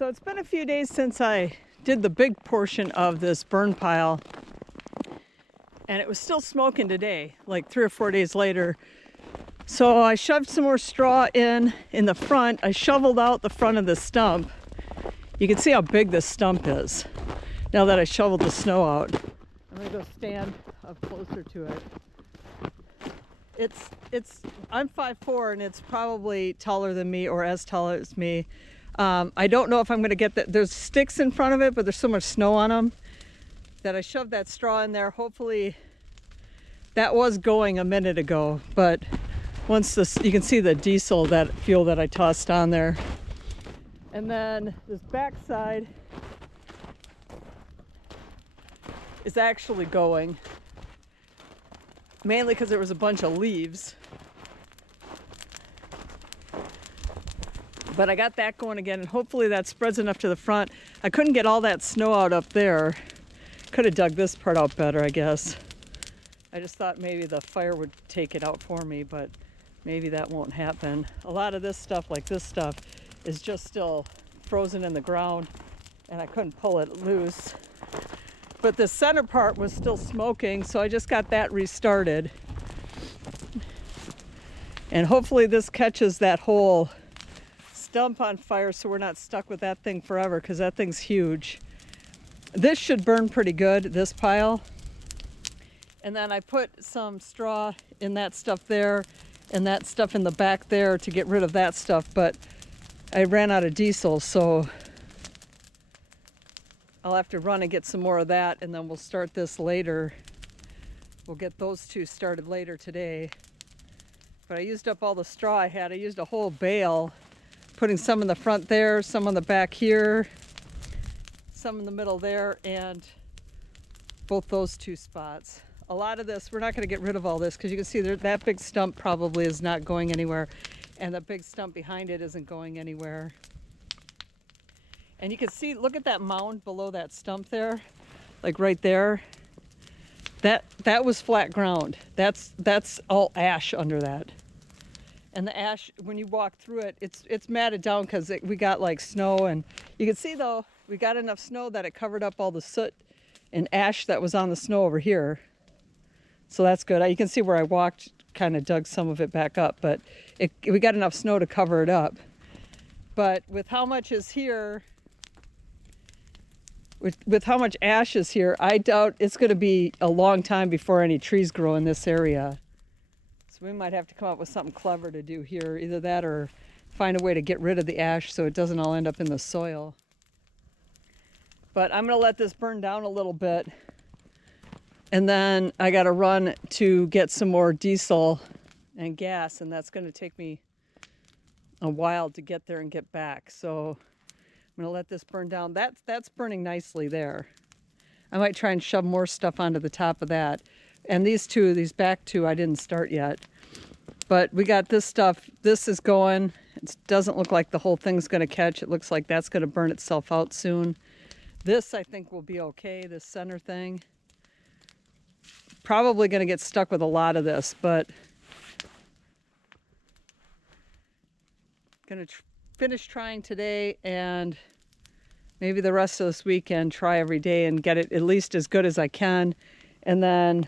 So it's been a few days since I did the big portion of this burn pile, and it was still smoking today, like 3 or 4 days later. So I shoved some more straw in the front. I shoveled out the front of the stump. You can see how big this stump is now that I shoveled the snow out. I'm gonna go stand up closer to it. I'm 5'4", and it's probably taller than me or as tall as me. I don't know if I'm going to get that. There's sticks in front of it, but there's so much snow on them that I shoved that straw in there. Hopefully that was going a minute ago, but once this, you can see the diesel, that fuel that I tossed on there. And then this back side is actually going, mainly because there was a bunch of leaves. But I got that going again, and hopefully that spreads enough to the front. I couldn't get all that snow out up there. Could have dug this part out better, I guess. I just thought maybe the fire would take it out for me, but maybe that won't happen. A lot of this stuff, like this stuff, is just still frozen in the ground, and I couldn't pull it loose. But the center part was still smoking, so I just got that restarted. And hopefully this catches that whole stump on fire so we're not stuck with that thing forever, because that thing's huge. This should burn pretty good, this pile. And then I put some straw in that stuff there and that stuff in the back there to get rid of that stuff, but I ran out of diesel, so I'll have to run and get some more of that, and then we'll start this later. We'll get those two started later today. But I used up all the straw I had. I used a whole bale, putting some in the front there, some on the back here, some in the middle there, and both those two spots. A lot of this, we're not going to get rid of all this, because you can see that big stump probably is not going anywhere, and the big stump behind it isn't going anywhere. And you can see, look at that mound below that stump there, like right there. That was flat ground. That's all ash under that. And the ash, when you walk through it, it's matted down because we got like snow. And you can see though, we got enough snow that it covered up all the soot and ash that was on the snow over here. So that's good. You can see where I walked, kind of dug some of it back up, but we got enough snow to cover it up. But with how much is here, with how much ash is here, I doubt it's going to be a long time before any trees grow in this area. So we might have to come up with something clever to do here. Either that or find a way to get rid of the ash so it doesn't all end up in the soil. But I'm going to let this burn down a little bit. And then I got to run to get some more diesel and gas, and that's going to take me a while to get there and get back. So I'm going to let this burn down. That's burning nicely there. I might try and shove more stuff onto the top of that. And these back two, I didn't start yet. But we got this stuff. This is going. It doesn't look like the whole thing's going to catch. It looks like that's going to burn itself out soon. This, I think, will be okay, this center thing. Probably going to get stuck with a lot of this, but going to finish trying today, and maybe the rest of this weekend try every day and get it at least as good as I can. And then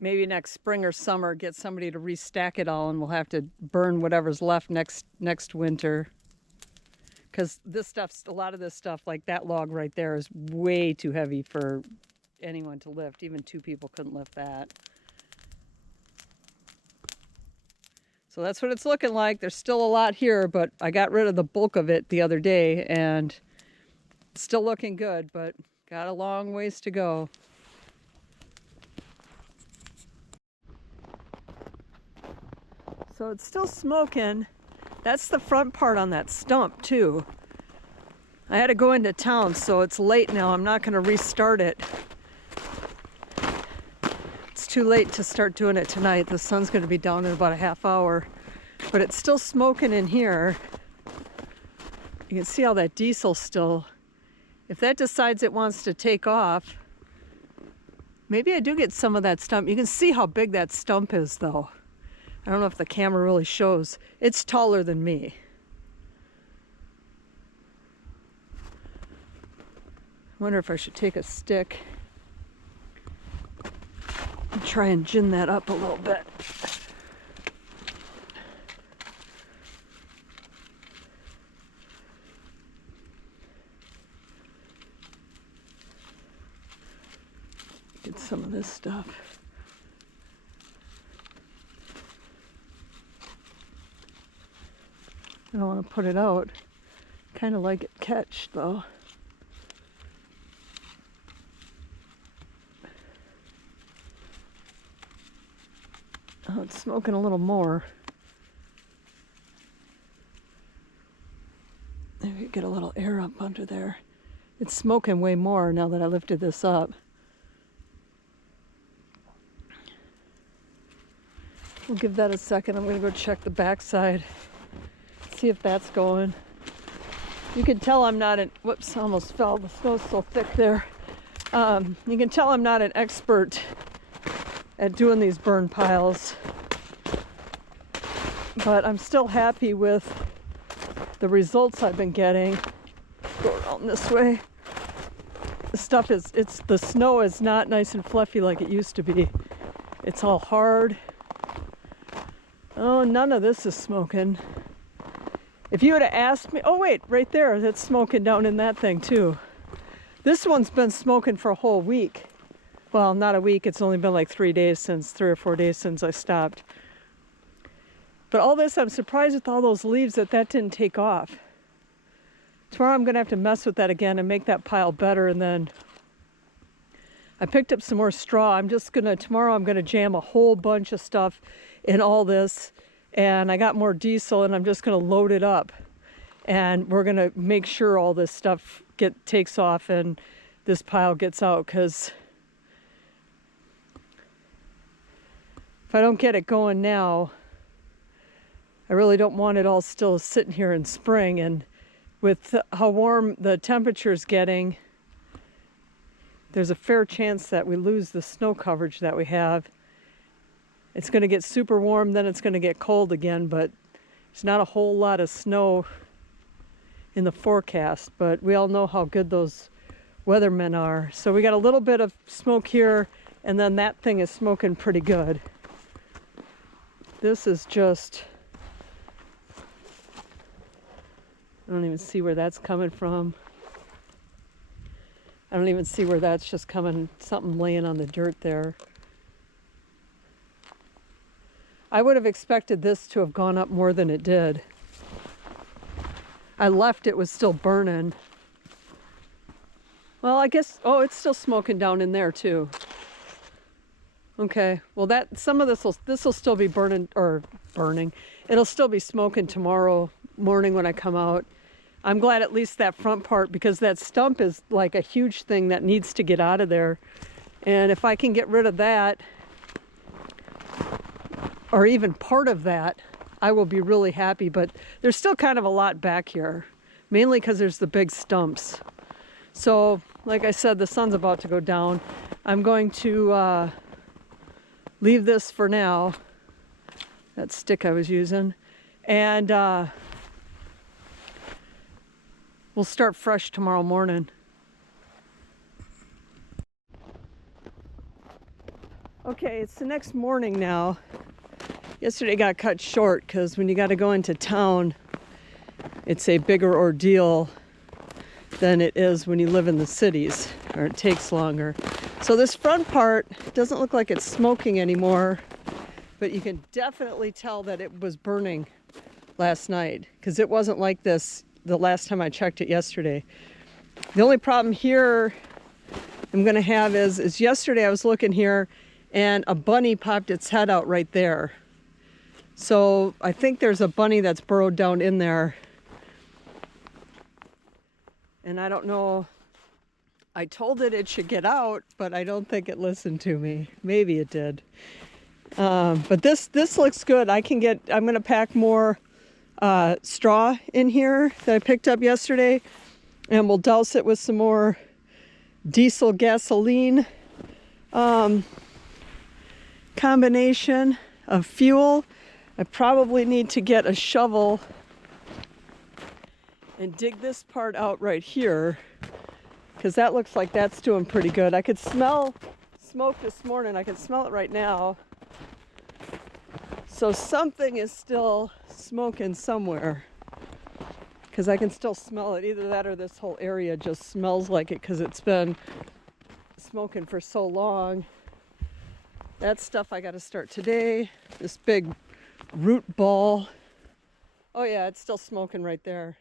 maybe next spring or summer get somebody to restack it all, and we'll have to burn whatever's left next winter. Because this stuff's, a lot of this stuff, like that log right there, is way too heavy for anyone to lift. Even 2 people couldn't lift that. So that's what it's looking like. There's still a lot here, but I got rid of the bulk of it the other day, and it's still looking good, but got a long ways to go. So it's still smoking. That's the front part on that stump too. I had to go into town, so it's late now. I'm not going to restart it. It's too late to start doing it tonight. The sun's going to be down in about a half hour. But it's still smoking in here. You can see all that diesel still. If that decides it wants to take off, maybe I do get some of that stump. You can see how big that stump is though. I don't know if the camera really shows. It's taller than me. I wonder if I should take a stick and try and gin that up a little bit. Get some of this stuff. I don't want to put it out. Kind of like it catched though. Oh, it's smoking a little more. Maybe get a little air up under there. It's smoking way more now that I lifted this up. We'll give that a second. I'm going to go check the backside. See if that's going. You can tell I'm not an, whoops, almost fell. The snow's so thick there. You can tell I'm not an expert at doing these burn piles, but I'm still happy with the results I've been getting. Go around this way. The stuff is, the snow is not nice and fluffy like it used to be. It's all hard. Oh, none of this is smoking. If you would have asked me, oh wait, right there, that's smoking down in that thing too. This one's been smoking for a whole week. Well, not a week, it's only been like 3 or 4 days since I stopped. But all this, I'm surprised with all those leaves that didn't take off. Tomorrow I'm gonna have to mess with that again and make that pile better, and then I picked up some more straw. Tomorrow I'm gonna jam a whole bunch of stuff in all this, and I got more diesel and I'm just gonna load it up. And we're gonna make sure all this stuff takes off and this pile gets out, because if I don't get it going now, I really don't want it all still sitting here in spring. And with how warm the temperature's getting, there's a fair chance that we lose the snow coverage that we have. It's going to get super warm, then it's going to get cold again, but there's not a whole lot of snow in the forecast. But we all know how good those weathermen are. So we got a little bit of smoke here, and then that thing is smoking pretty good. This is just, I don't even see where that's coming from. I don't even see where that's just coming, something laying on the dirt there. I would have expected this to have gone up more than it did. I left, it was still burning. Well, I guess, oh, it's still smoking down in there too. Okay, well some of this will still be burning. It'll still be smoking tomorrow morning when I come out. I'm glad at least that front part, because that stump is like a huge thing that needs to get out of there. And if I can get rid of that, or even part of that, I will be really happy. But there's still kind of a lot back here, mainly because there's the big stumps. So, like I said, the sun's about to go down. I'm going to leave this for now, that stick I was using, and we'll start fresh tomorrow morning. Okay, it's the next morning now. Yesterday got cut short because when you got to go into town, it's a bigger ordeal than it is when you live in the cities, or it takes longer. So this front part doesn't look like it's smoking anymore, but you can definitely tell that it was burning last night, because it wasn't like this the last time I checked it yesterday. The only problem here I'm gonna have is yesterday I was looking here and a bunny popped its head out right there. So I think there's a bunny that's burrowed down in there. And I don't know, I told it should get out, but I don't think it listened to me. Maybe it did. But this looks good. I'm gonna pack more straw in here that I picked up yesterday, and we'll douse it with some more diesel gasoline combination of fuel. I probably need to get a shovel and dig this part out right here, because that looks like that's doing pretty good. I could smell smoke this morning. I can smell it right now. So something is still smoking somewhere, because I can still smell it. Either that or this whole area just smells like it because it's been smoking for so long. That stuff I got to start today. This big root ball. Oh yeah, it's still smoking right there.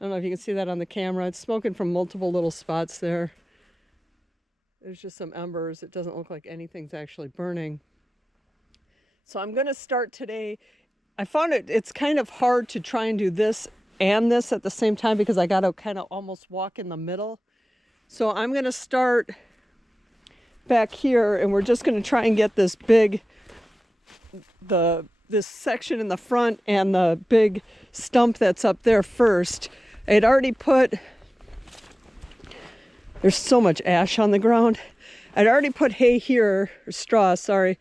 I don't know if you can see that on the camera. It's smoking from multiple little spots there. There's just some embers. It doesn't look like anything's actually burning. So I'm going to start today. I found it's kind of hard to try and do this and this at the same time because I got to kind of almost walk in the middle. So I'm going to start back here, and we're just going to try and get this big, this section in the front and the big stump that's up there first. I had already put, there's so much ash on the ground. I'd already put hay here, or straw, sorry,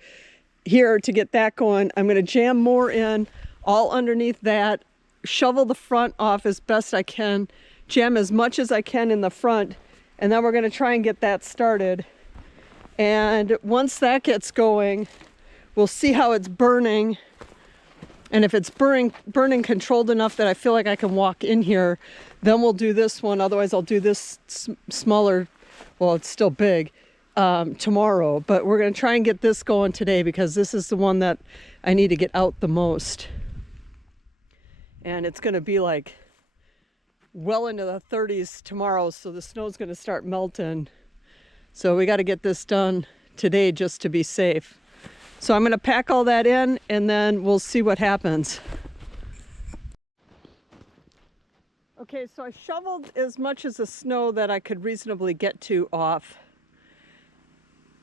here to get that going. I'm going to jam more in all underneath that, shovel the front off as best I can, jam as much as I can in the front, and then we're going to try and get that started. And once that gets going, we'll see how it's burning. And if it's burning controlled enough that I feel like I can walk in here, then we'll do this one. Otherwise, I'll do this smaller, well, it's still big, tomorrow. But we're going to try and get this going today because this is the one that I need to get out the most. And it's going to be like well into the 30s tomorrow, so the snow's going to start melting. So we got to get this done today just to be safe. So I'm going to pack all that in, and then we'll see what happens. Okay, so I shoveled as much as the snow that I could reasonably get to off.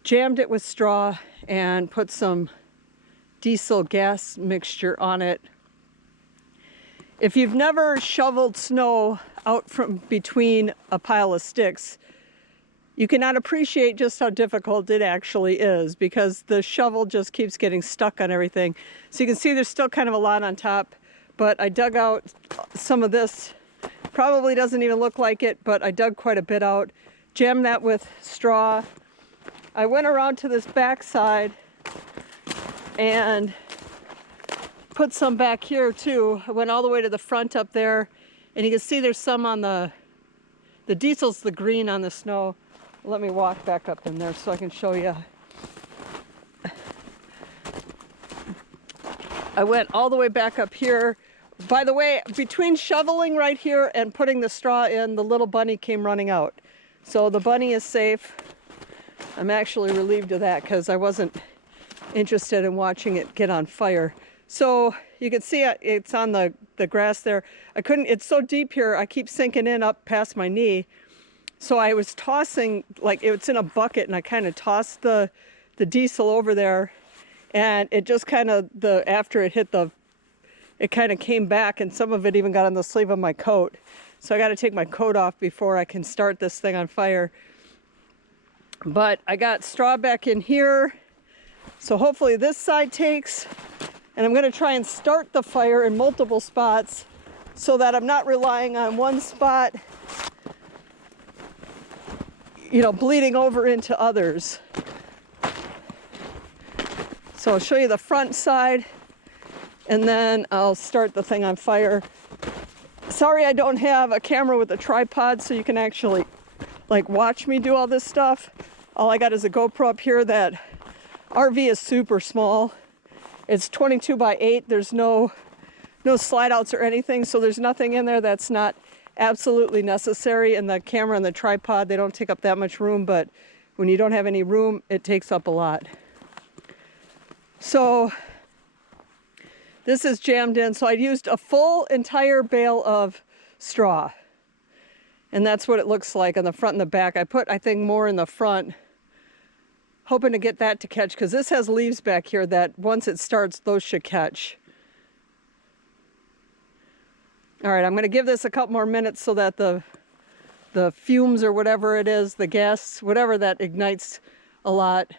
Jammed it with straw and put some diesel gas mixture on it. If you've never shoveled snow out from between a pile of sticks, you cannot appreciate just how difficult it actually is because the shovel just keeps getting stuck on everything. So you can see there's still kind of a lot on top, but I dug out some of this. Probably doesn't even look like it, but I dug quite a bit out. Jammed that with straw. I went around to this back side and put some back here too. I went all the way to the front up there, and you can see there's some on the diesel's the green on the snow. Let me walk back up in there so I can show you. I went all the way back up here. By the way, between shoveling right here and putting the straw in, the little bunny came running out. So the bunny is safe. I'm actually relieved of that because I wasn't interested in watching it get on fire. So you can see it's on the grass there. It's so deep here, I keep sinking in up past my knee. So I was tossing, like it's in a bucket, and I kind of tossed the diesel over there, and it just kind of, after it hit it kind of came back, and some of it even got on the sleeve of my coat. So I got to take my coat off before I can start this thing on fire. But I got straw back in here, so hopefully this side takes, and I'm going to try and start the fire in multiple spots so that I'm not relying on one spot, you know, bleeding over into others. So I'll show you the front side, and then I'll start the thing on fire. Sorry I don't have a camera with a tripod so you can actually like watch me do all this stuff. All I got is a GoPro up here. That RV is super small. It's 22 by 8. There's no slide outs or anything, so there's nothing in there that's not absolutely necessary. And the camera and the tripod, they don't take up that much room, but when you don't have any room, it takes up a lot. So this is jammed in. So I used a full entire bale of straw, and that's what it looks like on the front and the back. I put, I think, more in the front, hoping to get that to catch, because this has leaves back here that once it starts, those should catch. All right, I'm going to give this a couple more minutes so that the fumes or whatever it is, the gas, whatever that ignites a lot,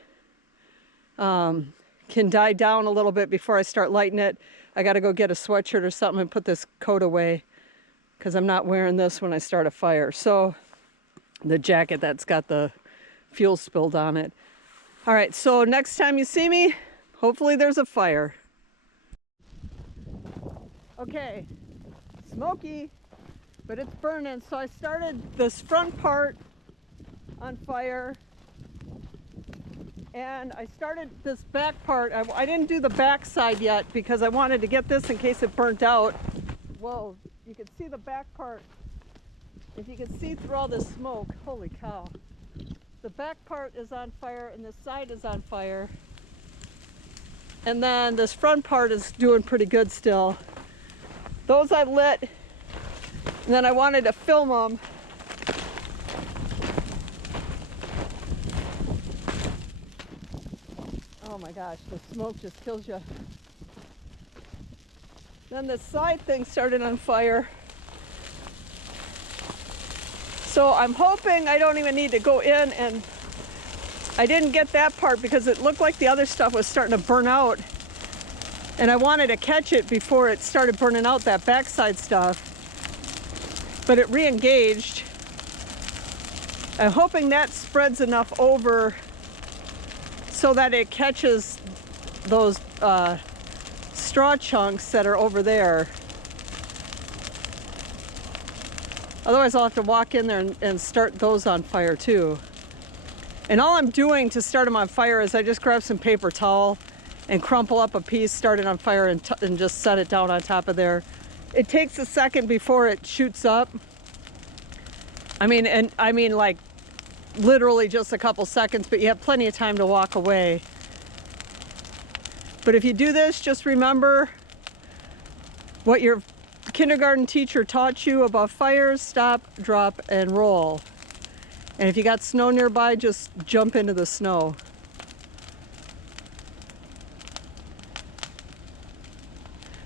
can die down a little bit before I start lighting it. I got to go get a sweatshirt or something and put this coat away because I'm not wearing this when I start a fire. So the jacket that's got the fuel spilled on it. All right, so next time you see me, hopefully there's a fire. Okay, smoky, but it's burning. So I started this front part on fire, and I started this back part. I didn't do the back side yet because I wanted to get this in case it burnt out. Well, you can see the back part. If you can see through all this smoke, holy cow. The back part is on fire and this side is on fire. And then this front part is doing pretty good still. Those I lit, and then I wanted to film them. Oh my gosh, the smoke just kills you. Then the side thing started on fire. So I'm hoping I don't even need to go in, and I didn't get that part because it looked like the other stuff was starting to burn out. And I wanted to catch it before it started burning out, that backside stuff. But it re-engaged. I'm hoping that spreads enough over so that it catches those straw chunks that are over there. Otherwise I'll have to walk in there and start those on fire too. And all I'm doing to start them on fire is I just grab some paper towel and crumple up a piece, start it on fire, and just set it down on top of there. It takes a second before it shoots up. I mean like literally just a couple seconds, but you have plenty of time to walk away. But if you do this, just remember what your kindergarten teacher taught you about fires: stop, drop, and roll. And if you got snow nearby, just jump into the snow.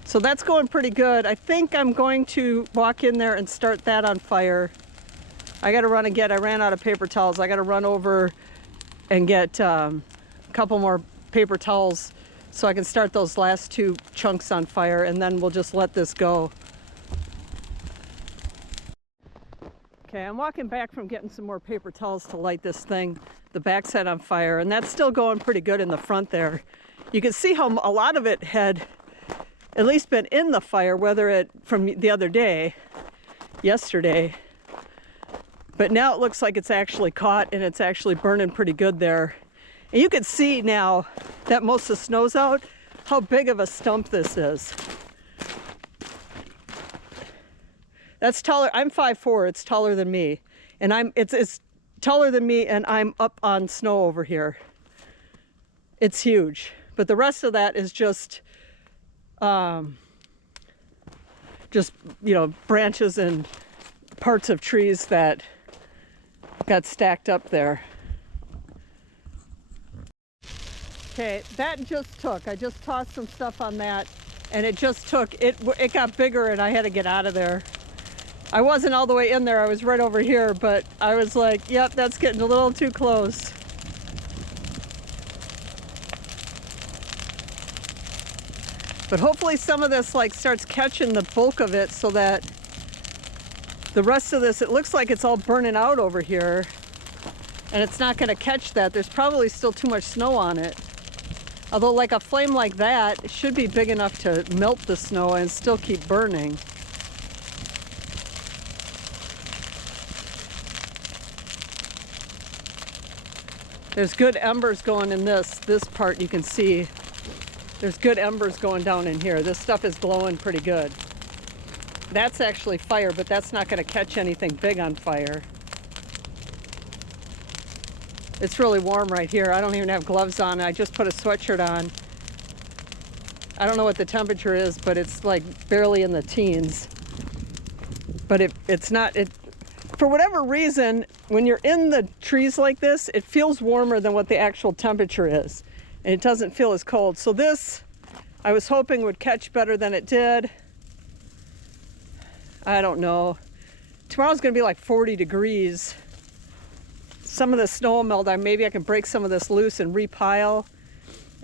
So that's going pretty good. I think I'm going to walk in there and start that on fire. I gotta run and I ran out of paper towels. I gotta run over and get a couple more paper towels so I can start those last two chunks on fire, and then we'll just let this go. Okay, I'm walking back from getting some more paper towels to light this thing, the backside, on fire, and that's still going pretty good in the front there. You can see how a lot of it had at least been in the fire, whether it from the other day, yesterday. But now it looks like it's actually caught and it's actually burning pretty good there. And you can see now that most of the snow's out, how big of a stump this is. That's taller. I'm 5'4", it's taller than me. And it's taller than me, and I'm up on snow over here. It's huge. But the rest of that is just branches and parts of trees that got stacked up there. Okay, that just took. I just tossed some stuff on that, and it just took. It got bigger, and I had to get out of there. I wasn't all the way in there. I was right over here, but I was like, yep, that's getting a little too close. But hopefully some of this starts catching the bulk of it, so that the rest of this, it looks like it's all burning out over here, and it's not going to catch that. There's probably still too much snow on it. Although like a flame like that, it should be big enough to melt the snow and still keep burning. There's good embers going in this part. You can see there's good embers going down in here. This stuff is glowing pretty good. That's actually fire, but that's not going to catch anything big on fire. It's really warm right here. I don't even have gloves on. I just put a sweatshirt on. I don't know what the temperature is, but it's like barely in the teens. But it's not, for whatever reason, when you're in the trees like this, it feels warmer than what the actual temperature is. And it doesn't feel as cold. So this, I was hoping would catch better than it did. I don't know. Tomorrow's gonna be like 40 degrees. Some of the snow will melt. Maybe I can break some of this loose and repile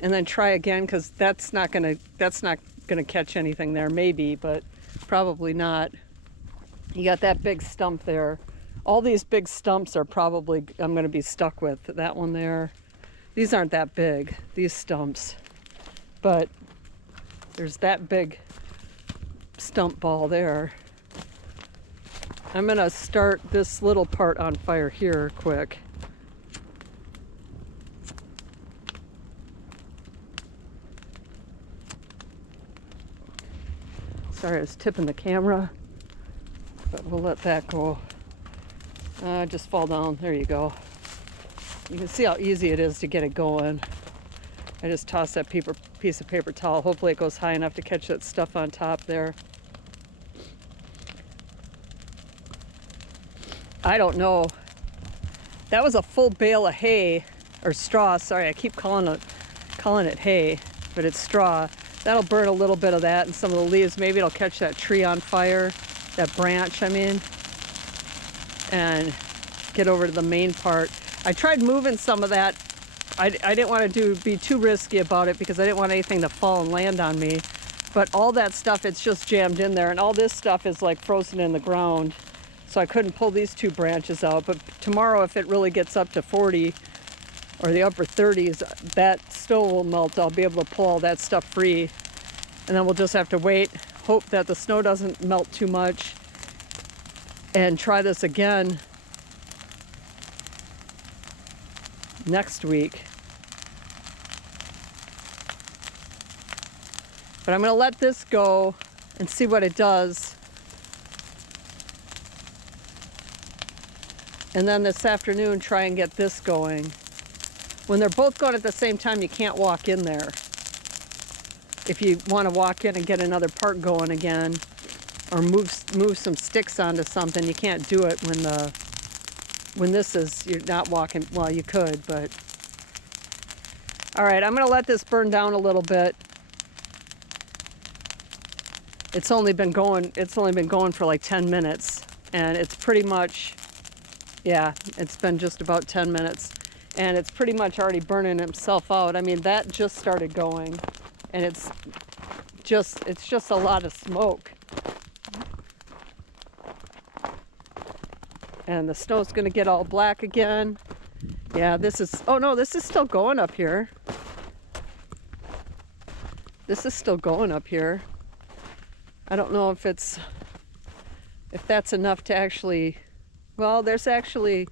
and then try again, because that's not gonna catch anything there. Maybe, but probably not. You got that big stump there. All these big stumps are probably, I'm going to be stuck with. That one there. These aren't that big, these stumps. But there's that big stump ball there. I'm going to start this little part on fire here quick. Sorry, I was tipping the camera, but we'll let that go. Just fall down. There you go. You can see how easy it is to get it going. I just tossed that piece of paper towel. Hopefully it goes high enough to catch that stuff on top there. I don't know. That was a full bale of hay, or straw. Sorry, I keep calling it hay, but it's straw. That'll burn a little bit of that and some of the leaves. Maybe it'll catch that tree on fire, that branch, I mean, and get over to the main part. I tried moving some of that. I didn't want to be too risky about it because I didn't want anything to fall and land on me. But all that stuff, it's just jammed in there, and all this stuff is like frozen in the ground. So I couldn't pull these two branches out. But tomorrow, if it really gets up to 40 or the upper 30s, that still will melt. I'll be able to pull all that stuff free. And then we'll just have to wait, hope that the snow doesn't melt too much, and try this again next week. But I'm going to let this go and see what it does. And then this afternoon, try and get this going. When they're both going at the same time, you can't walk in there. If you want to walk in and get another part going again, or move some sticks onto something, you can't do it when this is, you're not walking. Well, you could, but. All right, I'm going to let this burn down a little bit. It's only been going for like 10 minutes, and it's pretty much, yeah, it's been just about 10 minutes, and it's pretty much already burning itself out. I mean, that just started going, and it's just a lot of smoke. And the snow's going to get all black again. Yeah, this is, oh no, this is still going up here. This is still going up here. I don't know if that's enough to actually, well, there's actually,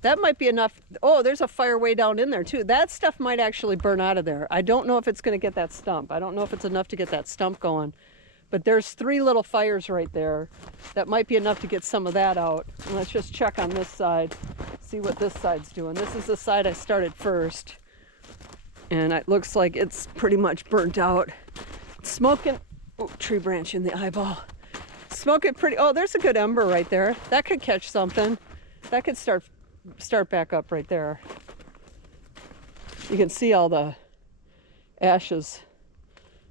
that might be enough. Oh, there's a fire way down in there too. That stuff might actually burn out of there. I don't know if it's going to get that stump. I don't know if it's enough to get that stump going. But there's 3 little fires right there. That might be enough to get some of that out. And let's just check on this side, see what this side's doing. This is the side I started first. And it looks like it's pretty much burnt out. It's smoking, oh, tree branch in the eyeball. Smoking pretty, oh, there's a good ember right there. That could catch something. That could start back up right there. You can see all the ashes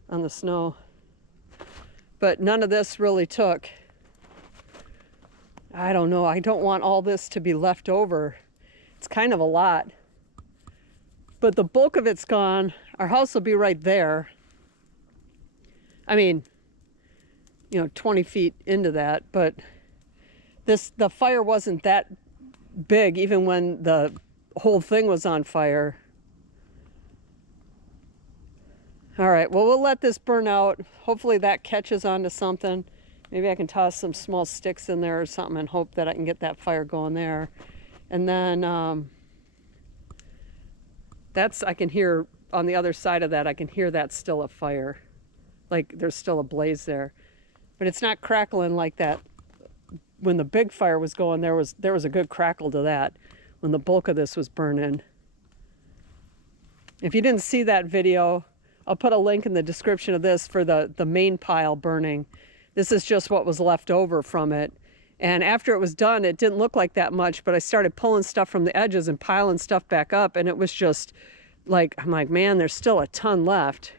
on the snow. But none of this really took. I don't know. I don't want all this to be left over. It's kind of a lot. But the bulk of it's gone. Our house will be right there. I mean, 20 feet into that. But the fire wasn't that big even when the whole thing was on fire. All right, well, we'll let this burn out. Hopefully that catches onto something. Maybe I can toss some small sticks in there or something and hope that I can get that fire going there. And then I can hear on the other side of that, I can hear that's still a fire. Like there's still a blaze there. But it's not crackling like that. When the big fire was going, there was a good crackle to that when the bulk of this was burning. If you didn't see that video, I'll put a link in the description of this for the main pile burning. This is just what was left over from it. And after it was done, it didn't look like that much, but I started pulling stuff from the edges and piling stuff back up, and it was just like, I'm like, man, there's still a ton left.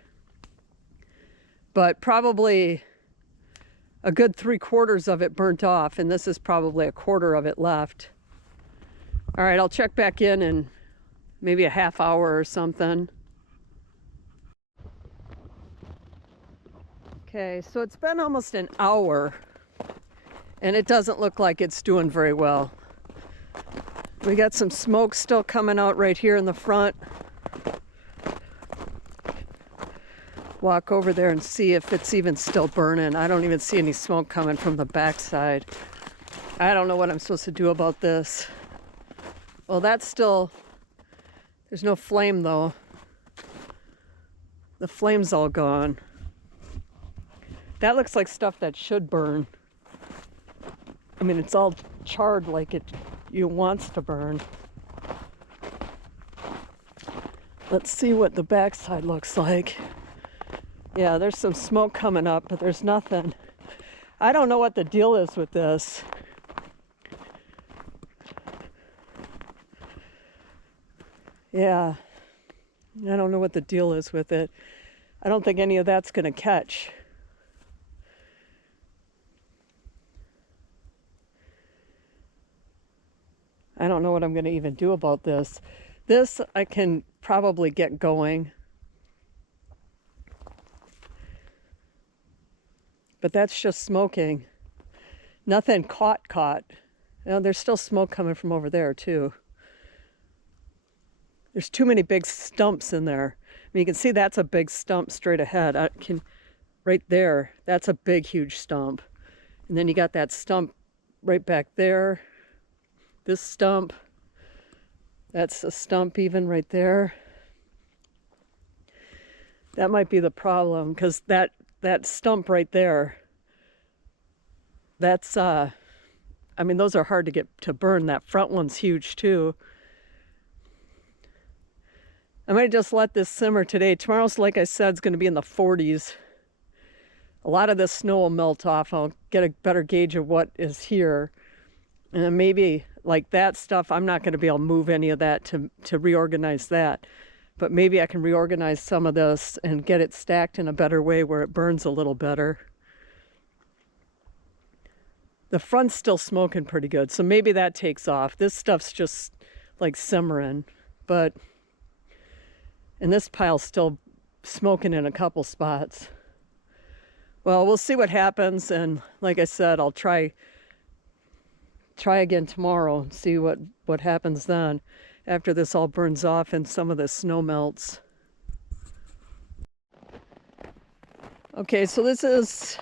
But probably a good 3/4 of it burnt off, and this is probably a 1/4 of it left. All right, I'll check back in maybe a half hour or something. Okay, so it's been almost an hour, and it doesn't look like it's doing very well. We got some smoke still coming out right here in the front. Walk over there and see if it's even still burning. I don't even see any smoke coming from the backside. I don't know what I'm supposed to do about this. Well, that's still, there's no flame though. The flame's all gone. That looks like stuff that should burn. I mean, it's all charred like it wants to burn. Let's see what the backside looks like. Yeah, there's some smoke coming up, but there's nothing. I don't know what the deal is with this. Yeah, I don't know what the deal is with it. I don't think any of that's going to catch. I don't know what I'm going to even do about this. This I can probably get going. But that's just smoking. Nothing caught. You know, there's still smoke coming from over there too. There's too many big stumps in there. I mean, you can see that's a big stump straight ahead. Right there, that's a big, huge stump. And then you got that stump right back there. This stump, that's a stump even right there. That might be the problem, because that stump right there, that's, I mean, those are hard to get to burn. That front one's huge too. I might just let this simmer today. Tomorrow's, like I said, is going to be in the 40s. A lot of this snow will melt off. I'll get a better gauge of what is here. And then maybe, like that stuff, I'm not going to be able to move any of that to reorganize that. But maybe I can reorganize some of this and get it stacked in a better way where it burns a little better. The front's still smoking pretty good, so maybe that takes off. This stuff's just like simmering, and this pile's still smoking in a couple spots. Well, we'll see what happens, and like I said, I'll try again tomorrow and see what happens then after this all burns off and some of the snow melts. Okay, so this is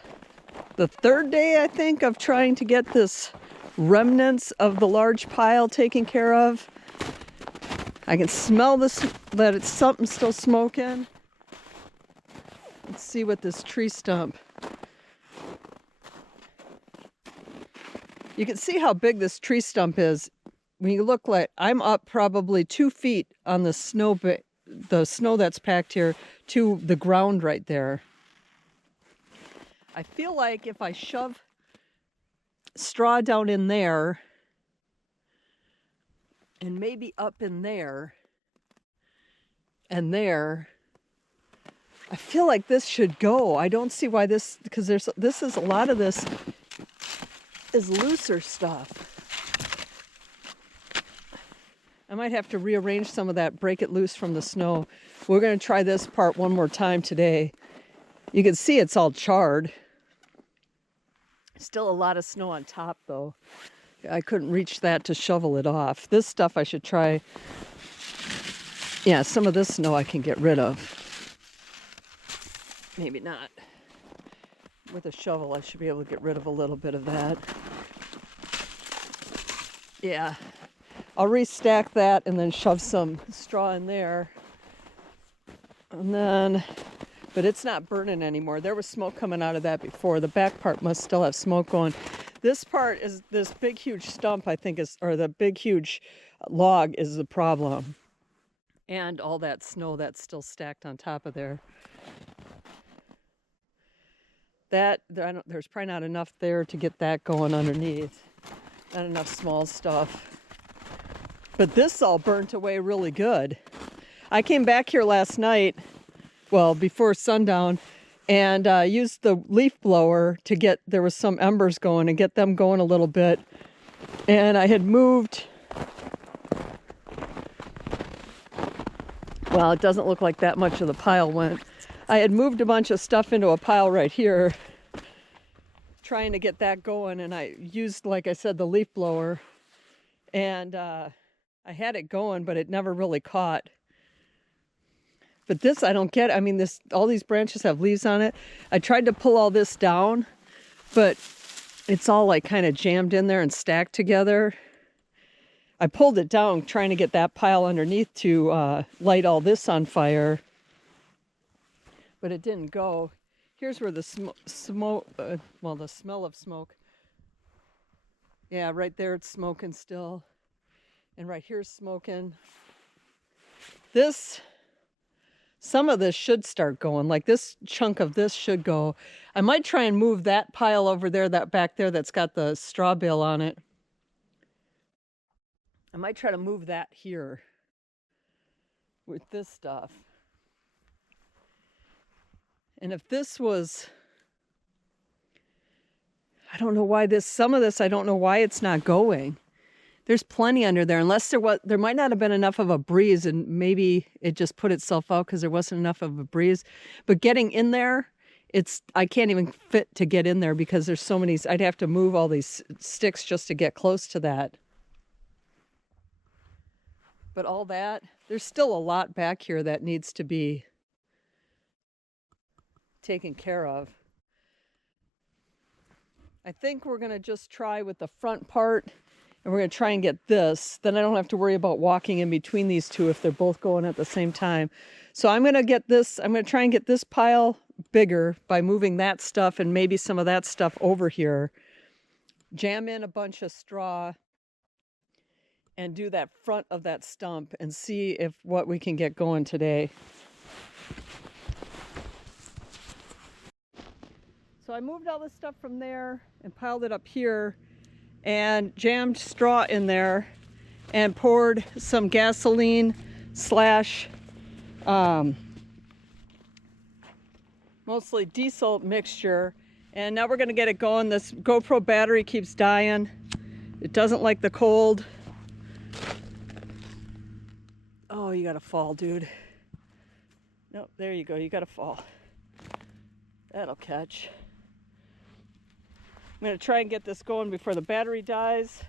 the third day, I think, of trying to get this remnants of the large pile taken care of. I can smell this, that it's something still smoking. Let's see what this tree stump. You can see how big this tree stump is. When you look, like I'm up probably 2 feet on the snow that's packed here to the ground right there. I feel like if I shove straw down in there and maybe up in there and there, I feel like this should go. I don't see why this, because this is a lot of this is looser stuff. I might have to rearrange some of that, break it loose from the snow. We're going to try this part one more time today. You can see it's all charred. Still a lot of snow on top though. I couldn't reach that to shovel it off. This stuff I should try. Yeah, some of this snow I can get rid of. Maybe not. With a shovel I should be able to get rid of a little bit of that. Yeah. I'll restack that and then shove some straw in there. And then, but it's not burning anymore. There was smoke coming out of that before. The back part must still have smoke going. This part is, this big huge stump I think is, or the big huge log is the problem. And all that snow that's still stacked on top of there. There's probably not enough there to get that going underneath. Not enough small stuff. But this all burnt away really good. I came back here last night, well, before sundown, and used the leaf blower to get, there was some embers going, and get them going a little bit. And I had moved, well, it doesn't look like that much of the pile went. I had moved a bunch of stuff into a pile right here, trying to get that going, and I used, like I said, the leaf blower. And I had it going, but it never really caught. But this I don't get. I mean, all these branches have leaves on it. I tried to pull all this down, but it's all like kind of jammed in there and stacked together. I pulled it down trying to get that pile underneath to light all this on fire, but it didn't go. Here's where the smoke, well, the smell of smoke. Yeah, right there it's smoking still. And right here's smoking. Some of this should start going. Like this chunk of this should go. I might try and move that pile over there, that back there that's got the straw bale on it. I might try to move that here with this stuff. And if this was, I don't know why some of this, I don't know why it's not going. There's plenty under there, unless there might not have been enough of a breeze, and maybe it just put itself out because there wasn't enough of a breeze. But getting in there, I can't even fit to get in there because there's so many, I'd have to move all these sticks just to get close to that. But all that, there's still a lot back here that needs to be taken care of. I think we're going to just try with the front part, and we're going to try and get this. Then I don't have to worry about walking in between these two if they're both going at the same time. So I'm going to try and get this pile bigger by moving that stuff and maybe some of that stuff over here. Jam in a bunch of straw and do that front of that stump and see what we can get going today. So I moved all this stuff from there and piled it up here and jammed straw in there and poured some gasoline / mostly diesel mixture. And now we're going to get it going. This GoPro battery keeps dying. It doesn't like the cold. Oh, you gotta fall, dude. Nope, there you go. You gotta fall. That'll catch. I'm going to try and get this going before the battery dies.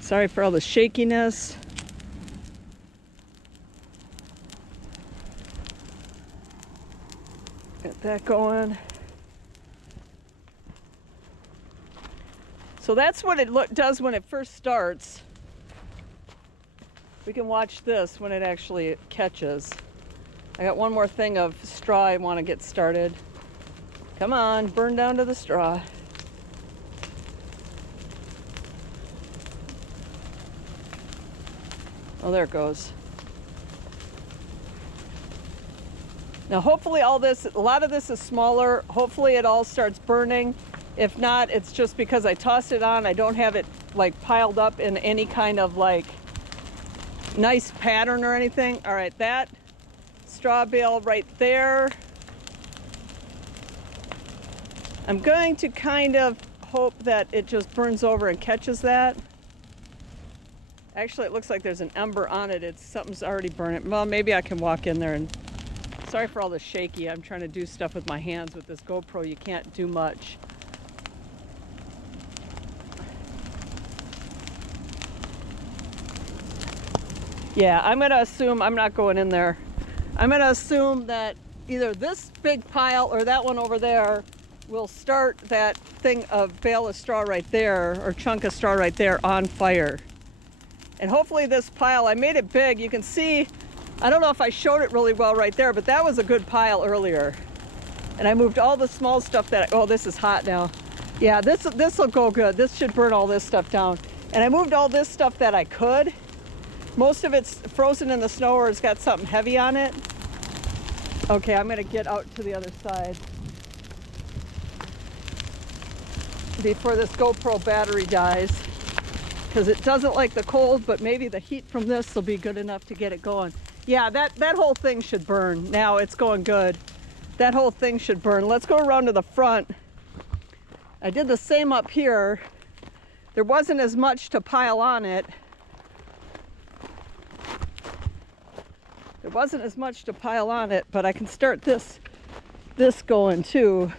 Sorry for all the shakiness. Get that going. So that's what it does when it first starts. We can watch this when it actually catches. I got one more thing of straw I want to get started. Come on, burn down to the straw. Oh, there it goes. Now hopefully a lot of this is smaller. Hopefully it all starts burning. If not, it's just because I tossed it on. I don't have it like piled up in any kind of like nice pattern or anything. All right, that straw bale right there. I'm going to kind of hope that it just burns over and catches that. Actually, it looks like there's an ember on it. Something's already burning. Well, maybe I can walk in there and... Sorry for all the shaky. I'm trying to do stuff with my hands with this GoPro. You can't do much. Yeah, I'm going to assume I'm not going in there. I'm going to assume that either this big pile or that one over there will start that thing of bale of straw right there, or chunk of straw right there, on fire. And hopefully this pile, I made it big. You can see, I don't know if I showed it really well right there, but that was a good pile earlier. And I moved all the small stuff oh, this is hot now. Yeah, this will go good. This should burn all this stuff down. And I moved all this stuff that I could. Most of it's frozen in the snow or it's got something heavy on it. Okay, I'm gonna get out to the other side before this GoPro battery dies, because it doesn't like the cold, but maybe the heat from this will be good enough to get it going. Yeah, that whole thing should burn. Now it's going good. That whole thing should burn. Let's go around to the front. I did the same up here. There wasn't as much to pile on it. There wasn't as much to pile on it, but I can start this going too.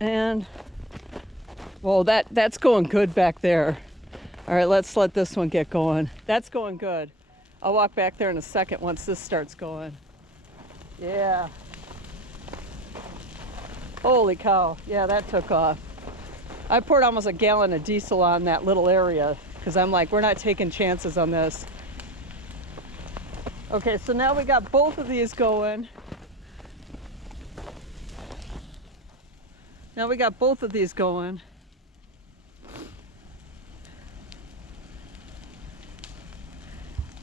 And, well, that's going good back there. All right, let's let this one get going. That's going good. I'll walk back there in a second once this starts going. Yeah. Holy cow. Yeah, that took off. I poured almost a gallon of diesel on that little area because I'm like, we're not taking chances on this. Okay, so now we got both of these going. Now we got both of these going.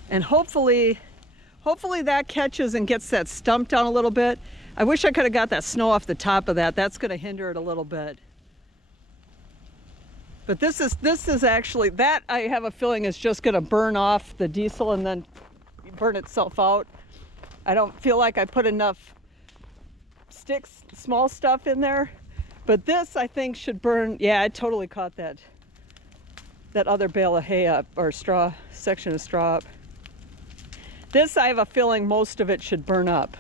And hopefully that catches and gets that stump down a little bit. I wish I could have got that snow off the top of that. That's going to hinder it a little bit. But this is actually, that I have a feeling is just going to burn off the diesel and then burn itself out. I don't feel like I put enough sticks, small stuff in there. But this I think should burn. Yeah, I totally caught that other bale of hay up, or straw, section of straw up. This, I have a feeling most of it should burn up.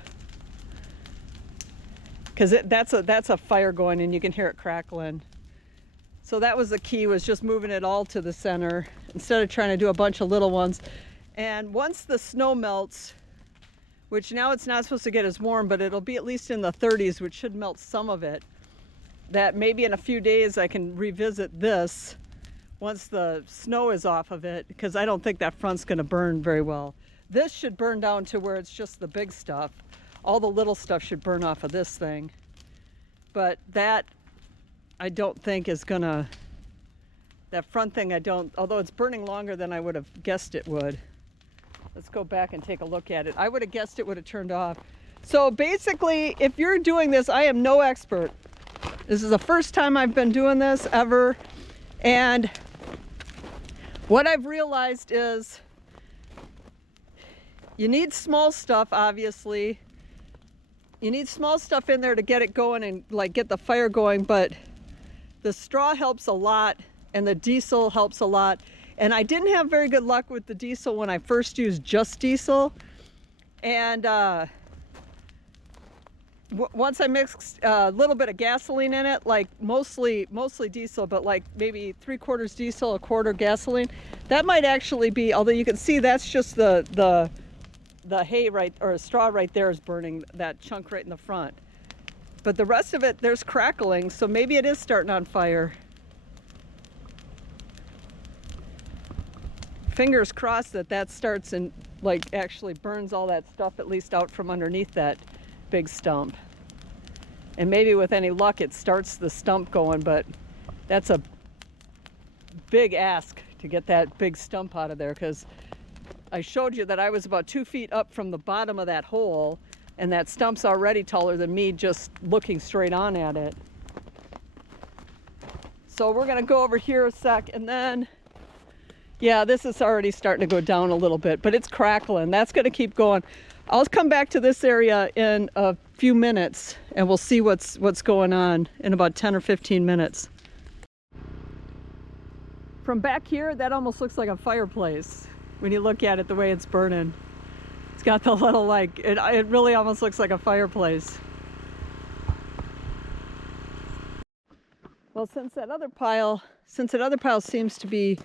Because that's a fire going and you can hear it crackling. So that was the key, was just moving it all to the center instead of trying to do a bunch of little ones. And once the snow melts, which now it's not supposed to get as warm, but it'll be at least in the 30s, which should melt some of it, that maybe in a few days I can revisit this once the snow is off of it, because I don't think that front's going to burn very well. This should burn down to where it's just the big stuff. All the little stuff should burn off of this thing. But that, I don't think is gonna, that front thing I don't, although it's burning longer than I would have guessed it would. Let's go back and take a look at it. I would have guessed it would have turned off. So basically, if you're doing this, I am no expert. This is the first time I've been doing this ever. And what I've realized is you need small stuff, obviously. You need small stuff in there to get it going and like get the fire going, but the straw helps a lot and the diesel helps a lot. And I didn't have very good luck with the diesel when I first used just diesel. And once I mixed a little bit of gasoline in it, like mostly diesel, but like maybe 3/4 diesel, 1/4 gasoline, that might actually be, although you can see that's just the hay right, or straw right there is burning, that chunk right in the front. But the rest of it, there's crackling, so maybe it is starting on fire. Fingers crossed that starts and like actually burns all that stuff at least out from underneath that big stump. And maybe with any luck it starts the stump going, but that's a big ask to get that big stump out of there, because I showed you that I was about 2 feet up from the bottom of that hole, and that stump's already taller than me just looking straight on at it. So we're gonna go over here a sec, and then, yeah, this is already starting to go down a little bit, but it's crackling. That's gonna keep going. I'll come back to this area in a few minutes, and we'll see what's going on in about 10 or 15 minutes. From back here, that almost looks like a fireplace. When you look at it, the way it's burning, it's got the little, like, it really almost looks like a fireplace. Well, since that other pile seems to be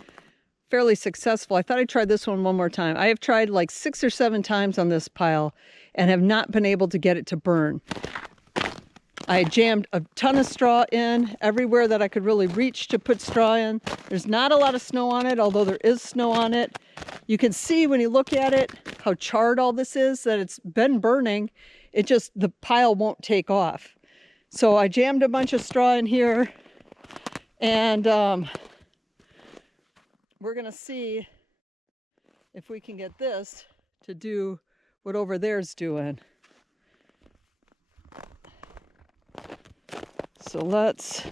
fairly successful, I thought I'd try this one more time. I have tried like 6 or 7 times on this pile and have not been able to get it to burn. I jammed a ton of straw in everywhere that I could really reach to put straw in. There's not a lot of snow on it, although there is snow on it. You can see when you look at it how charred all this is, that it's been burning. It just, the pile won't take off. So I jammed a bunch of straw in here, and we're gonna see if we can get this to do what over there's doing. So let's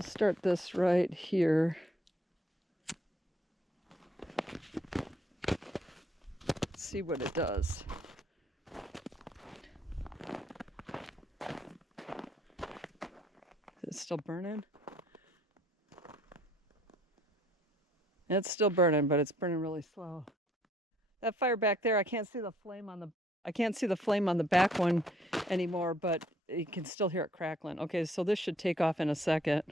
start this right here. See what it does. Is it still burning? It's still burning, but it's burning really slow. That fire back there, I can't see the flame on the back one anymore, but you can still hear it crackling. Okay, so this should take off in a second.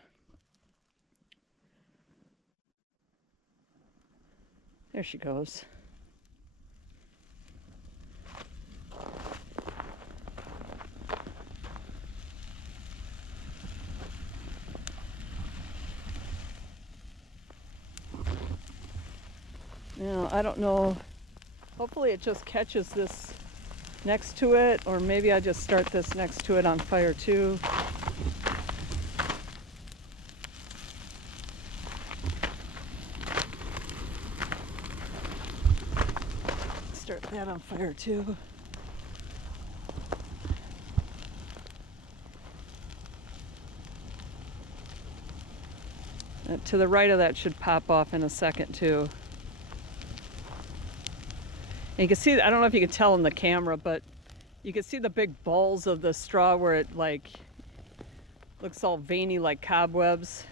There she goes. Now, I don't know. Hopefully it just catches this next to it, or maybe I just start this next to it on fire too. Start that on fire too. To the right of that should pop off in a second too. And you can see, I don't know if you can tell in the camera, but you can see the big balls of the straw where it like looks all veiny like cobwebs.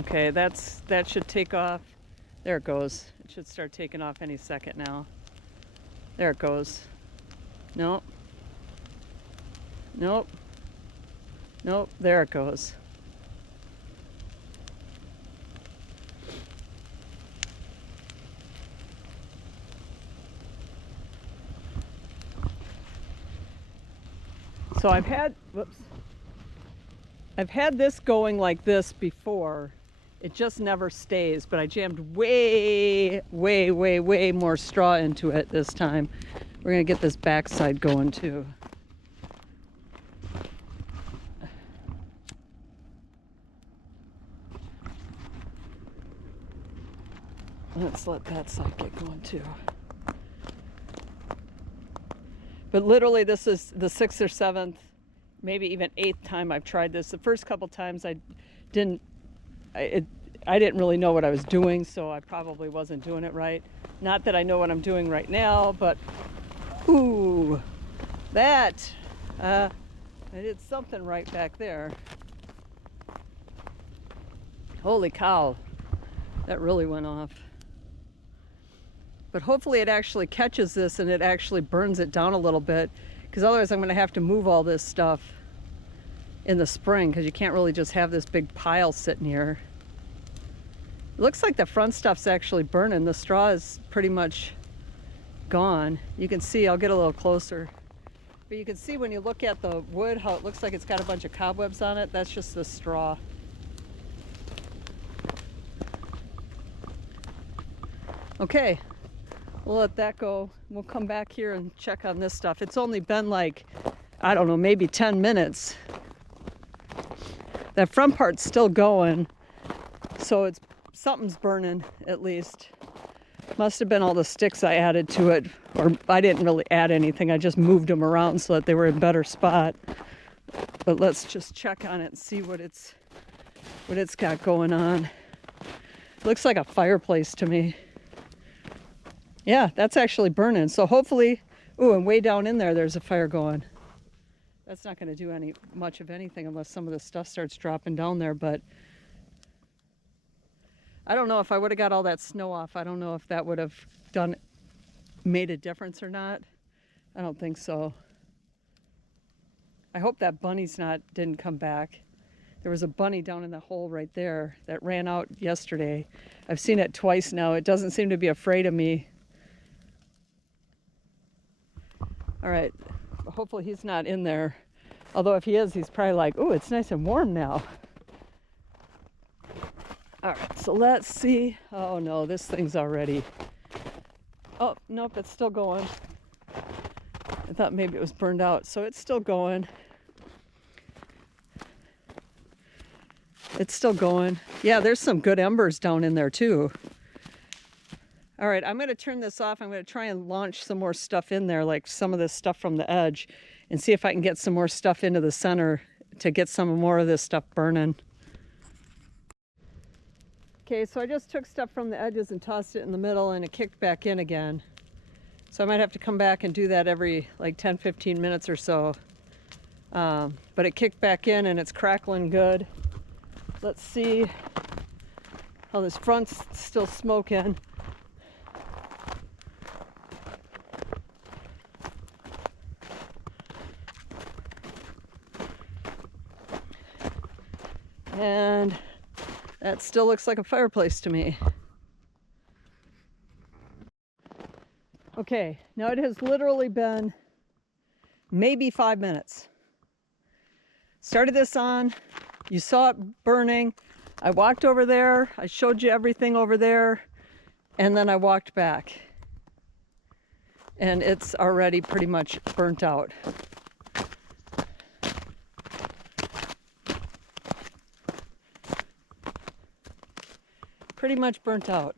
Okay, that should take off. There it goes. It should start taking off any second now. There it goes. Nope. Nope. Nope, there it goes. So I've had this going like this before. It just never stays, but I jammed way more straw into it this time. We're gonna get this backside going too. Let's let that side get going too. But literally this is the 6th or 7th, maybe even 8th time I've tried this. The first couple times I didn't really know what I was doing, so I probably wasn't doing it right. Not that I know what I'm doing right now, but ooh, that, I did something right back there. Holy cow, that really went off. But hopefully it actually catches this and it actually burns it down a little bit, because otherwise I'm going to have to move all this stuff in the spring, because you can't really just have this big pile sitting here. It looks like the front stuff's actually burning. The straw is pretty much gone. You can see, I'll get a little closer, but you can see when you look at the wood how it looks like it's got a bunch of cobwebs on it. That's just the straw. Okay. We'll let that go. We'll come back here and check on this stuff. It's only been like, I don't know, maybe 10 minutes. That front part's still going, so something's burning at least. Must have been all the sticks I added to it, or I didn't really add anything. I just moved them around so that they were in a better spot. But let's just check on it and see what it's got going on. Looks like a fireplace to me. Yeah, that's actually burning. So hopefully, ooh, and way down in there, there's a fire going. That's not going to do much of anything unless some of the stuff starts dropping down there. But I don't know if I would have got all that snow off. I don't know if that would have made a difference or not. I don't think so. I hope that bunny's didn't come back. There was a bunny down in the hole right there that ran out yesterday. I've seen it twice now. It doesn't seem to be afraid of me. All right, hopefully he's not in there. Although if he is, he's probably like, oh, it's nice and warm now. All right, so let's see. Oh no, this thing's already. Oh, nope, it's still going. I thought maybe it was burned out, so it's still going. It's still going. Yeah, there's some good embers down in there too. All right, I'm going to turn this off. I'm going to try and launch some more stuff in there, like some of this stuff from the edge, and see if I can get some more stuff into the center to get some more of this stuff burning. Okay, so I just took stuff from the edges and tossed it in the middle, and it kicked back in again. So I might have to come back and do that every like 10-15 minutes or so. But it kicked back in and it's crackling good. Let's see Oh, this front's still smoking. And that still looks like a fireplace to me. Okay, now it has literally been maybe 5 minutes. Started this on, you saw it burning. I walked over there, I showed you everything over there, and then I walked back. And it's already pretty much burnt out. Pretty much burnt out.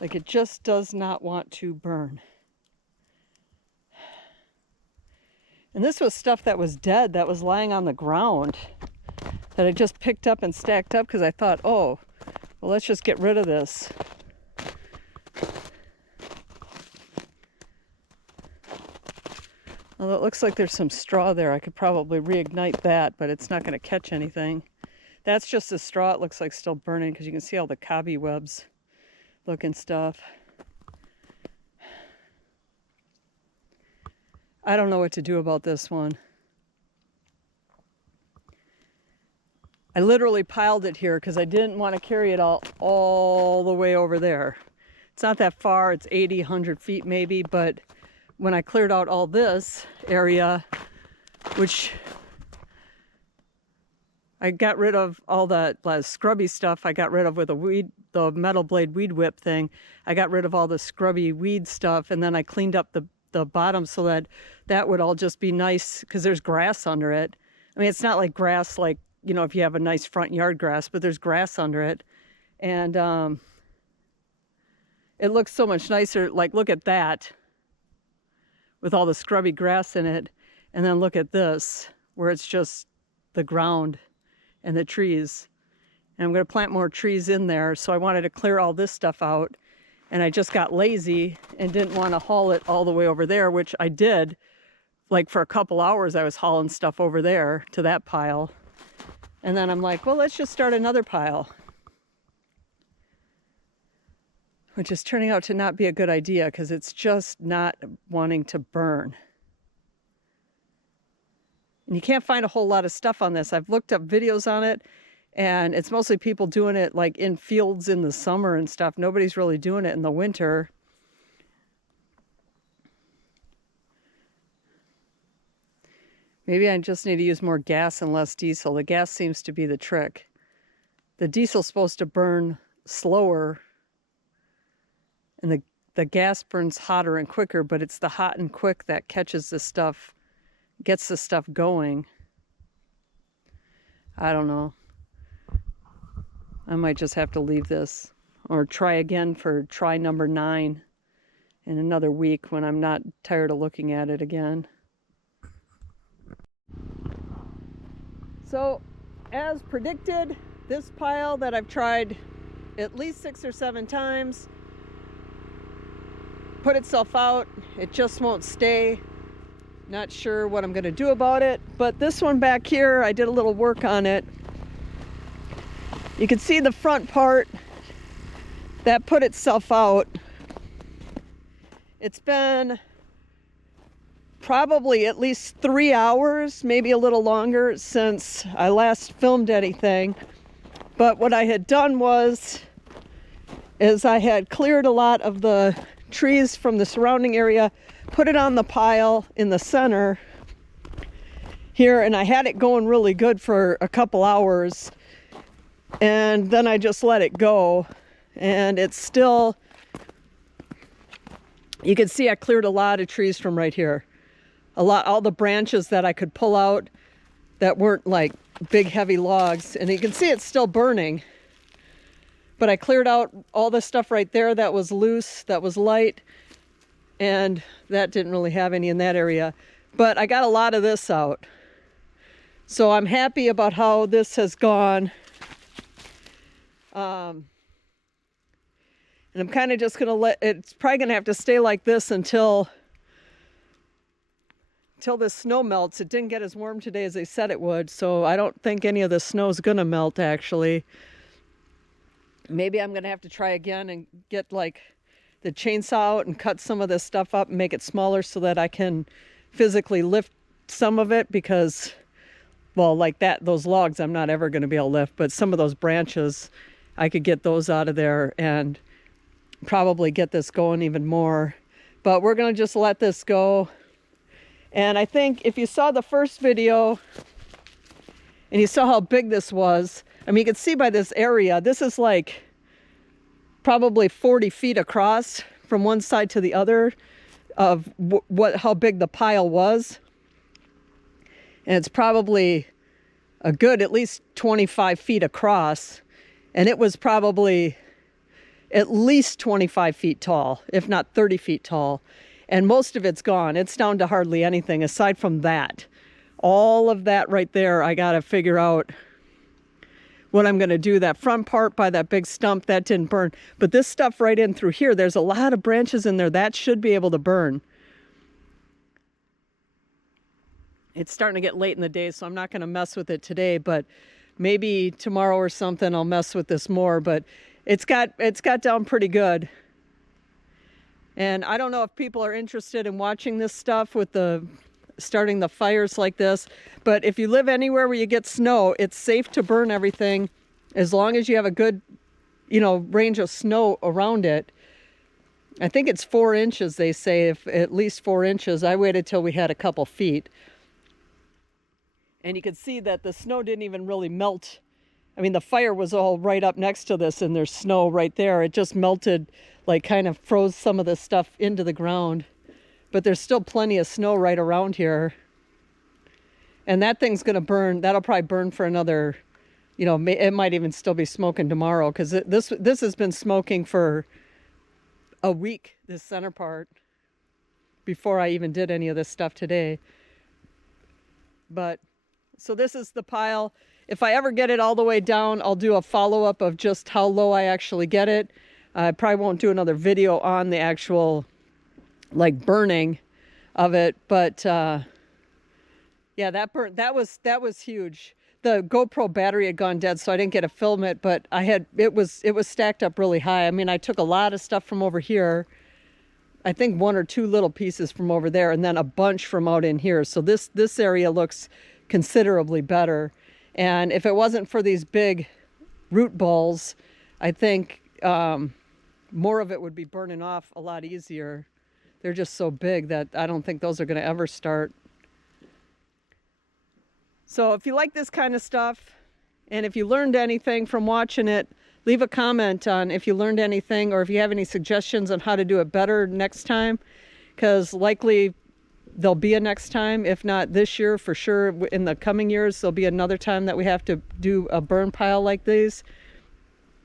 Like it just does not want to burn. And this was stuff that was dead, that was lying on the ground, that I just picked up and stacked up because I thought, oh, well, let's just get rid of this. Although it looks like there's some straw there. I could probably reignite that, but it's not going to catch anything. That's just the straw. It looks like still burning because you can see all the cobwebs looking stuff. I don't know what to do about this one. I literally piled it here because I didn't want to carry it all the way over there. It's not that far. It's 80, 100 feet maybe, but when I cleared out all this area, which I got rid of all that scrubby stuff I got rid of with the metal blade weed whip thing. I got rid of all the scrubby weed stuff, and then I cleaned up the bottom so that that would all just be nice because there's grass under it. I mean, it's not like grass like, you know, if you have a nice front yard grass, but there's grass under it. And it looks so much nicer. Like, look at that with all the scrubby grass in it. And then look at this where it's just the ground and the trees. And I'm going to plant more trees in there. So I wanted to clear all this stuff out. And I just got lazy and didn't want to haul it all the way over there, which I did. Like for a couple hours, I was hauling stuff over there to that pile. And then I'm like, well, let's just start another pile. Which is turning out to not be a good idea because it's just not wanting to burn. And you can't find a whole lot of stuff on this. I've looked up videos on it, and it's mostly people doing it like in fields in the summer and stuff. Nobody's really doing it in the winter. Maybe I just need to use more gas and less diesel. The gas seems to be the trick. The diesel's supposed to burn slower, and the gas burns hotter and quicker, but it's the hot and quick that catches the stuff, gets the stuff going. I don't know. I might just have to leave this or try again for try number 9 in another week when I'm not tired of looking at it again. So, as predicted, this pile that I've tried at least 6 or 7 times put itself out. It just won't stay. Not sure what I'm going to do about it, but this one back here, I did a little work on it. You can see the front part that put itself out. It's been probably at least 3 hours, maybe a little longer, since I last filmed anything. But what I had done is I had cleared a lot of the trees from the surrounding area, put it on the pile in the center here, and I had it going really good for a couple hours, and then I just let it go, and it's still, you can see I cleared a lot of trees from right here. All the branches that I could pull out that weren't like big heavy logs, and you can see it's still burning. But I cleared out all the stuff right there that was loose, that was light, and that didn't really have any in that area. But I got a lot of this out. So I'm happy about how this has gone. And I'm kind of just going to it's probably going to have to stay like this until this snow melts. It didn't get as warm today as they said it would, so I don't think any of the snow is going to melt actually. maybe I'm gonna have to try again and get like the chainsaw out and cut some of this stuff up and make it smaller so that I can physically lift some of it, because, well, like that, those logs I'm not ever going to be able to lift, but some of those branches, I could get those out of there and probably get this going even more. But we're going to just let this go. And I think if you saw the first video and you saw how big this was, I mean, you can see by this area, this is like probably 40 feet across from one side to the other of how big the pile was. And it's probably a good at least 25 feet across. And it was probably at least 25 feet tall, if not 30 feet tall. And most of it's gone. It's down to hardly anything aside from that. All of that right there, I got to figure out what I'm going to do. That front part by that big stump, that didn't burn. But this stuff right in through here, there's a lot of branches in there. That should be able to burn. It's starting to get late in the day, so I'm not going to mess with it today, but maybe tomorrow or something I'll mess with this more. But it's got down pretty good. And I don't know if people are interested in watching this stuff with starting the fires like this, but if you live anywhere where you get snow, it's safe to burn everything as long as you have a good, range of snow around it. I think it's 4 inches, they say, if at least 4 inches. I waited till we had a couple feet. And you can see that the snow didn't even really melt. I mean, the fire was all right up next to this, and there's snow right there. It just melted, like kind of froze some of this stuff into the ground. But there's still plenty of snow right around here. And that thing's going to burn. That'll probably burn for another, it might even still be smoking tomorrow, because this has been smoking for a week, this center part, before I even did any of this stuff today. But so this is the pile. If I ever get it all the way down, I'll do a follow-up of just how low I actually get it. I probably won't do another video on the actual burning of it, but yeah, that burnt. That was huge. The GoPro battery had gone dead, so I didn't get to film it, but it was stacked up really high. I mean, I took a lot of stuff from over here. I think 1 or 2 little pieces from over there, and then a bunch from out in here. So this area looks considerably better. And if it wasn't for these big root balls, I think more of it would be burning off a lot easier. They're just so big that I don't think those are going to ever start. So if you like this kind of stuff, and if you learned anything from watching it, leave a comment on if you learned anything, or if you have any suggestions on how to do it better next time, because likely there'll be a next time. If not this year, for sure in the coming years there'll be another time that we have to do a burn pile like these.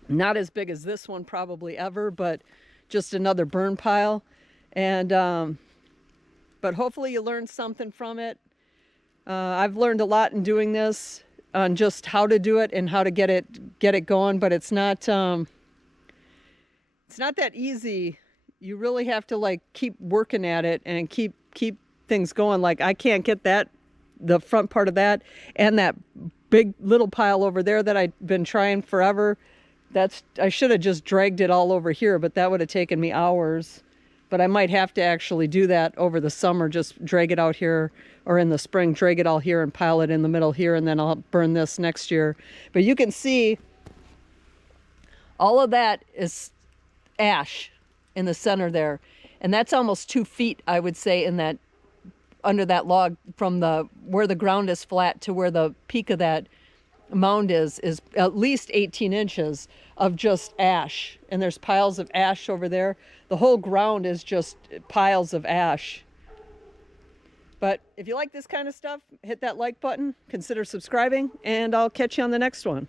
Not as big as this one probably ever, but just another burn pile. And but hopefully you learned something from it. I've learned a lot in doing this on just how to do it and how to get it going, but it's not that easy. You really have to keep working at it and keep things going. Like, I can't get the front part of that and that big little pile over there that I've been trying forever. I should have just dragged it all over here, but that would have taken me hours. But I might have to actually do that over the summer, just drag it out here, or in the spring, drag it all here and pile it in the middle here, and then I'll burn this next year. But you can see all of that is ash in the center there. And that's almost 2 feet, I would say, under that log, from where the ground is flat to where the peak of that mound is at least 18 inches of just ash. And there's piles of ash over there. The whole ground is just piles of ash. But if you like this kind of stuff, hit that like button, consider subscribing, and I'll catch you on the next one.